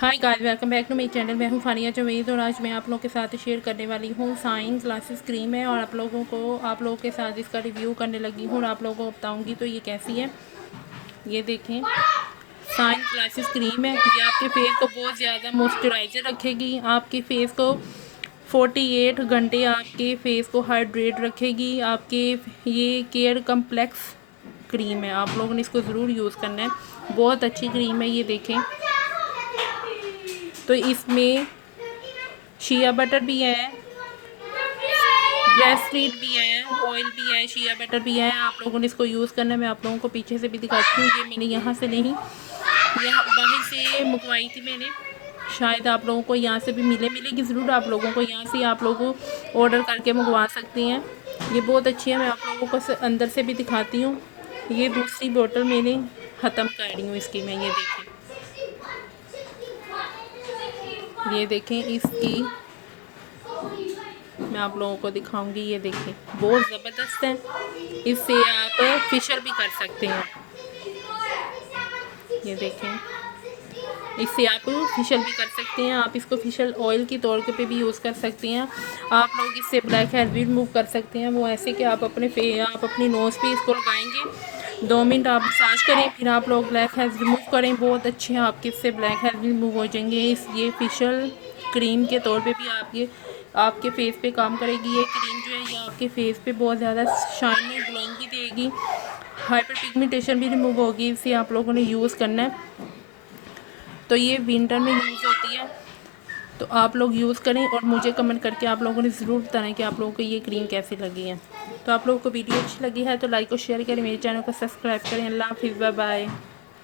Hi guys, welcome back to मेरे channel. मैं हूं फानिया जवेद और आज मैं आप लोगों के साथ शेयर करने वाली हूं शाइन ग्लासेस क्रीम है और आप लोगों के साथ इसका रिव्यू करने लगी हूं और आप लोगों को बताऊंगी तो ये कैसी है। ये देखें, शाइन ग्लासेस क्रीम है। ये आपके फेस को बहुत ज़्यादा मॉइस्चराइजर रखेगी, आपके फेस को 48 घंटे आपके फेस को हाइड्रेट रखेगी। आपके ये केयर कम्प्लेक्स क्रीम है, आप लोगों ने इसको ज़रूर यूज़ करना है। बहुत अच्छी क्रीम है। ये देखें, तो इसमें शिया बटर भी है, ब्रेस्ट फीड भी है, ऑयल भी है, शिया बटर भी है। आप लोगों ने इसको यूज़ करना है। मैं आप लोगों को पीछे से भी दिखाती हूँ। ये मैंने यहाँ से नहीं, यहाँ बाहर से मंगवाई थी मैंने। शायद आप लोगों को यहाँ से भी मिलेगी ज़रूर। आप लोगों को यहाँ से आप लोगों को ऑर्डर करके मंगवा सकती हैं। ये बहुत अच्छी है। मैं आप लोगों को अंदर से भी दिखाती हूँ। ये दूसरी बोतल मैंने ख़त्म कर रही हूँ इसकी मैं। ये देखें इसकी मैं आप लोगों को दिखाऊंगी। ये देखिए, बहुत ज़बरदस्त है। इससे आप फेशियल भी कर सकते हैं। ये देखें, इससे आप फेशियल भी कर सकते हैं। आप इसको फेशियल ऑयल के तौर पे भी यूज़ कर सकते हैं। आप लोग इससे ब्लैक हेयर भी रिमूव कर सकते हैं। वो ऐसे कि आप अपनी नोज़ पे इसको लगाएंगे, 2 मिनट आप मसाज करें, फिर आप लोग ब्लैक हेयर रिमूव करें। बहुत अच्छे हैं, आपके इससे ब्लैक हेयर रिमूव हो जाएंगे। ये फेशियल क्रीम के तौर पे भी आपके फेस पे काम करेगी। ये क्रीम जो है ये आपके फेस पे बहुत ज़्यादा शाइनी ग्लोइंग भी देगी। हाइपर पिगमेंटेशन भी रिमूव होगी। इसे आप लोगों ने यूज़ करना है। तो ये विंटर में यूज़ होती है, तो आप लोग यूज़ करें और मुझे कमेंट करके आप लोगों ने ज़रूर बताएं कि आप लोगों को ये क्रीम कैसी लगी है। तो आप लोगों को वीडियो अच्छी लगी है तो लाइक और शेयर करें, मेरे चैनल को सब्सक्राइब करें। अल्लाह हाफिज़, बाय बाय।